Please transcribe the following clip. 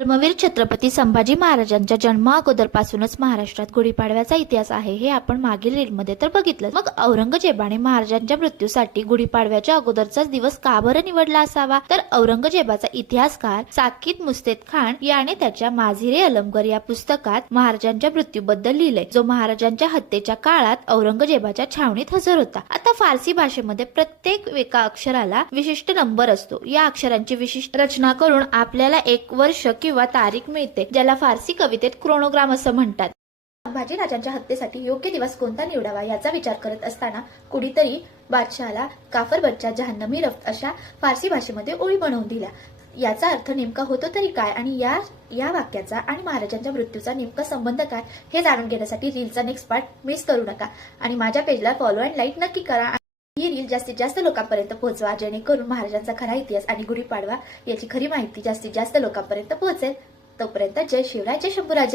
धर्मवीर छत्रपती संभाजी महाराजांच्या जन्मा अगोदरपासूनच महाराष्ट्रात गुढीपाडव्याचा इतिहास आहे हे आपण मागील रीलमध्ये तर बघितलं। मग औरंगजेबाने महाराजांच्या मृत्यूसाठी गुढीपाडव्याच्या अगोदरचाच दिवस का बरं निवडला असावा? तर औरंगजेबाचा इतिहासकार साकीत मुस्तेद खान याने त्याच्या माझिरे अलमगर या पुस्तकात महाराजांच्या मृत्यूबद्दल लिहिलंय, जो महाराजांच्या हत्येच्या काळात औरंगजेबाच्या छावणीत हजर होता। आता फारसी भाषेमध्ये प्रत्येक एका अक्षराला विशिष्ट नंबर असतो। या अक्षरांची विशिष्ट रचना करून आपल्याला एक वर्ष किंवा तारीख मिळते, ज्याला फारसी कवितेत क्रोनोग्राम असं म्हणतात। संभाजी राजांच्या हत्येसाठी योग्य दिवस कोणता निवडावा याचा विचार करत असताना कुणीतरी बादशहाला काफर बच्चा जहन्नमी रफ्त अशा फारसी भाषेमध्ये ओळी बनवून दिल्या। याचा अर्थ नेमका होतो तरी काय आणि या वाक्याचा आणि महाराजांच्या मृत्यूचा नेमका संबंध काय हे जाणून घेण्यासाठी रीलचा नेक्स्ट पार्ट मिस करू नका आणि माझ्या पेजला फॉलो अँड लाईक नक्की करा। ही रील जास्तीत जास्त लोकांपर्यंत पोहोचवा, जेणेकरून महाराजांचा खरा इतिहास आणि गुढीपाडवा याची खरी माहिती जास्तीत जास्त लोकांपर्यंत पोहोचेल। तोपर्यंत जय शिवराय, जय शंभूराजे।